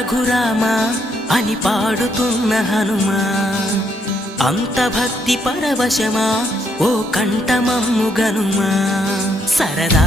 రఘురామా అని పాడుతున్న హనుమా, అంత భక్తి పరవశమా ఓ కంఠమమ్ము గనుమా. సరదా